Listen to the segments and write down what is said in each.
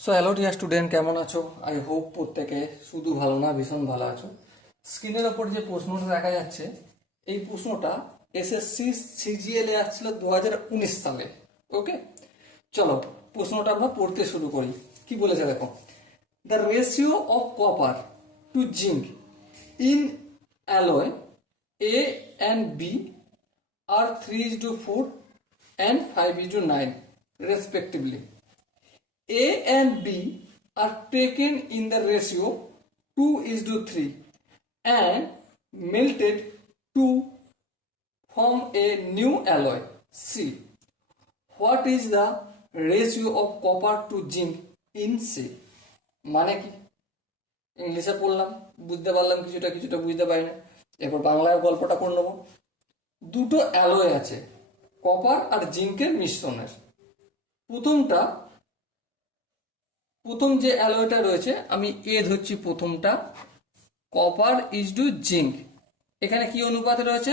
So hello dear student, কেমন আছো? I hope প্রত্যেকে শুধু ভালো না, ভীষণ ভালো আছো। স্ক্রিনের ওপর যে প্রশ্নটা দেখা যাচ্ছে, এই প্রশ্নটা এসএসসি সিজিএল এ আসছিল 2019 সালে। ওকে, চলো প্রশ্নটা আমরা পড়তে শুরু করি। কি বলেছে দেখো, the ratio of copper to zinc in alloy A and B are 3:4 and 5:9 respectively. A and B are taken in the ratio 2:3 and melted to form a new alloy C. What is the ratio of copper to zinc in C? মানে কি? ইংলিশে পড়লাম, বুঝতে পারলাম কিছুটা, কিছুটা বুঝতে পারি না। এরপর বাংলায় গল্পটা করে নেবো। দুটো অ্যালয় আছে কপার আর জিঙ্কের মিশ্রণের। প্রথম যে অ্যালয়টা রয়েছে, আমি এ ধরছি প্রথমটা, কপার ইজ টু জিঙ্ক। এখানে কি অনুপাতে রয়েছে?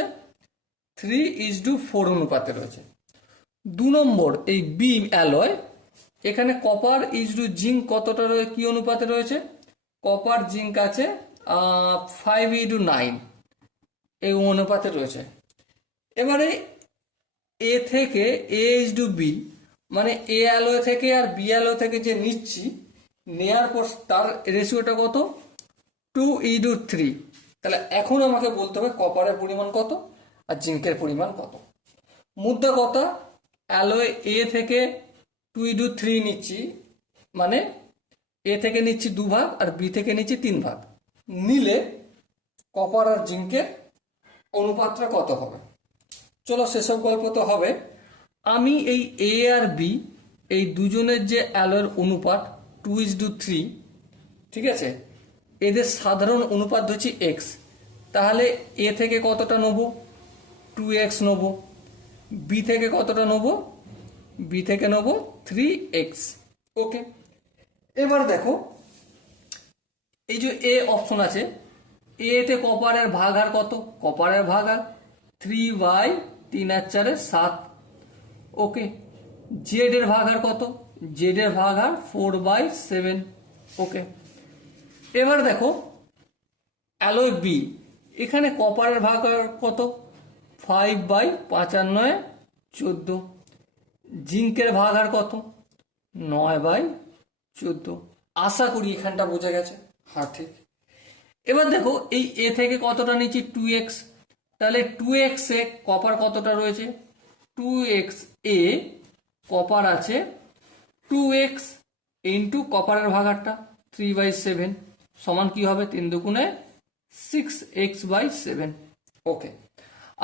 3:4 অনুপাতে রয়েছে। 2 নম্বর এই বি অ্যালয়, এখানে কপার ইজ টু জিঙ্ক কতটা রয়েছে, কি অনুপাতে রয়েছে? কপার জিঙ্ক আছে 5:9 এই অনুপাতে রয়েছে। এবারে এ থেকে এ ইজ টু বি, মানে এ অ্যালয় থেকে আর বি অ্যালয় থেকে যে নিচ্ছি, নেয়ার পর তার রেশিওটা কত? 2:3। তাহলে এখন আমাকে বলতে হবে কপারের পরিমাণ কত আর জিঙ্কের পরিমাণ কত। মুদ্রা কথা, অ্যালয় এ থেকে 2:3 নিচ্ছি, মানে এ থেকে নিচ্ছি 2 ভাগ আর বি থেকে নিচ্ছি 3 ভাগ, নিলে কপার আর জিঙ্কের অনুপাতটা কত হবে? চলো সেসব গল্প তো হবে। আমি এই এ আর বি এই দুজনের যে অ্যালয়ের অনুপাত 2:3, ঠিক আছে, এদের সাধারণ অনুপাত হচ্ছে এক্স। তাহলে এ থেকে কতটা নেবো? 2x নেবো। বি থেকে কতটা নেবো? বি থেকে নেবো 3x। ওকে, এবার দেখো এই যে এ অপশন আছে, এতে কপারের ভাগার কত? কপারের ভাগার 3/3 ওকে। জেড এর ভাগার কত? জেড এর ভাগার 4/7। ওকে, এবার দেখো অ্যালয় বি, এখানে কপারের ভাগার কত? 5/5 জিঙ্কের ভাগার কত? 9/14। আশা করি এখানটা বোঝা গেছে। হ্যাঁ, ঠিক। এবার দেখো এই এ থেকে কতটা নিচ্ছি? 2x। তাহলে 2x এ কপার কতটা রয়েছে? 2x এ কপার আছে 2x ইন্টু কপারের ভাগারটা 3/7 সমান কি হবে? 3×2 6x/7। ওকে,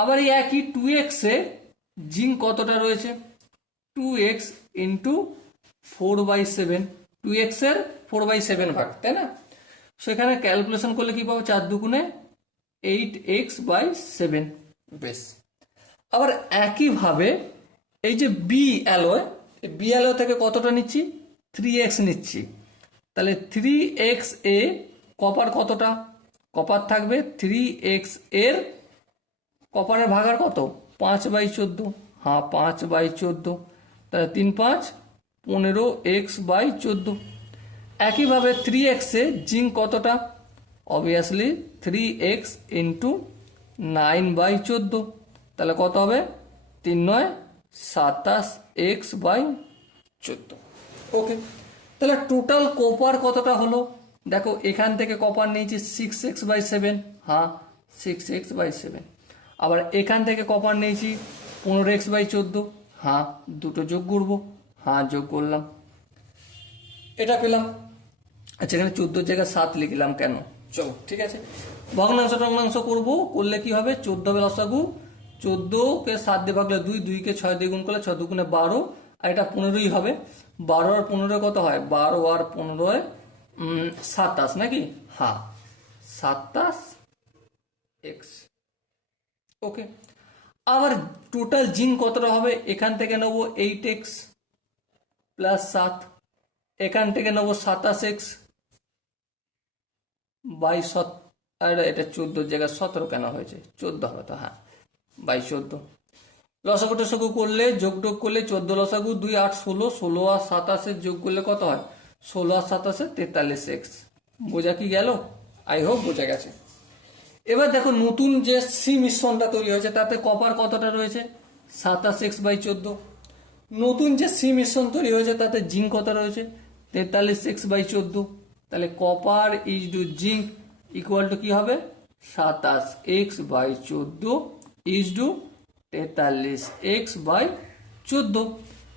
আবার এই একই 2x এ জিঙ্ক কতটা রয়েছে? 2x ইন্টু 4/7, 2x এর 4/7 ভাগ, তাই না? সেখানে ক্যালকুলেশন করলে কি পাবো? 4×2 8x/7। বেশ, আবার একইভাবে এই যে বি অ্যালয়, বি অ্যালয় থেকে কতটা নিচ্ছি? 3x নিচ্ছি। তাহলে 3x এ কপার কতটা? কপার থাকবে 3x এর কপারের ভাগার কত? 5/14। হ্যাঁ, 5/14। তাহলে 3×5 15x/14। একইভাবে 3x এ জিঙ্ক কতটা? Obviously 3x into 9/14। তাহলে কত হবে? 3×9 27x/14। ওকে, তাহলে টোটাল কপার কতটা হলো? দেখো এখান থেকে কপার নিয়েছি 6x/7। হ্যাঁ, 6x/7। আবার এখান থেকে কপার নিয়েছি 15x/14। হ্যাঁ, দুটো যোগ করবো। হ্যাঁ, যোগ করলাম, এটা পেলাম। আচ্ছা, এখানে 14 জায়গায় 7 লিখলাম কেন? চলো, ঠিক আছে, ভগ্নাংশ করবো। করলে কি হবে? 14 হবে লসাগু। 14কে 7 দিয়ে ভাগলে 2, 2কে 6 দিয়ে গুণ করলে 6×2 12, আর এটা 15ই হবে। 12 আর 15 কত হয়? 12 আর 15 27 নাকি? হ্যাঁ, 27x। ওকে, আবার টোটাল জিঙ্ক কতটা হবে? এখান থেকে নেবো 8x প্লাস 7, এখান থেকে নেবো 27x বাই 7। আর এটা 14 জায়গায় 17 কেন হয়েছে? 14 হবে তো। হ্যাঁ, বাই 14। লসাগু টসাগু করলে, যোগ করলে 14 লসাগু 2 8 16, 16 আর 27 যোগ করলে কত হয়? 16 আর 27 43x। বোঝা কি গেল? আই হোপ বোঝা গেছে। এবার দেখো নতুন যে সি মিশ্রণটা তৈরি হয়েছে তাতে কপার কতটা রয়েছে? 27x/14। নতুন যে সি মিশ্রণ তৈরি হয়েছে তাতে জিঙ্ক কত রয়েছে? 43x/14। তাহলে copper is to zinc equal to কি হবে? 27x/14 is two 43x/14।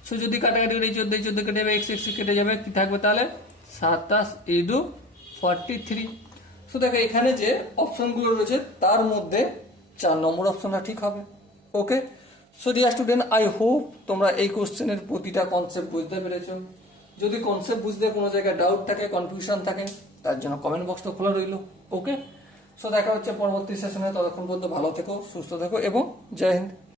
So যদি কাটাকাটি করে 14 কেটে যাবে, x কেটে যাবে, কি থাকবে তাহলে? 27 × 43। সো দেখো এখানে যে অপশনগুলো রয়েছে তার মধ্যে 4 নম্বর অপশনটা ঠিক হবে। Okay, so dear student, I hope তোমরা এই কোশ্চেনের প্রতিটা কনসেপ্ট বুঝতে পেরেছো। যদি কনসেপ্ট বুঝতে কোনো জায়গায় ডাউট থাকে, কনফিউশন থাকে, তার জন্য কমেন্ট বক্সটা খোলা রইল। ওকে, সো দেখা হচ্ছে পরবর্তী সেশনে। ততক্ষণ পর্যন্ত ভালো থেকো, সুস্থ থেকো এবং জয় হিন্দ।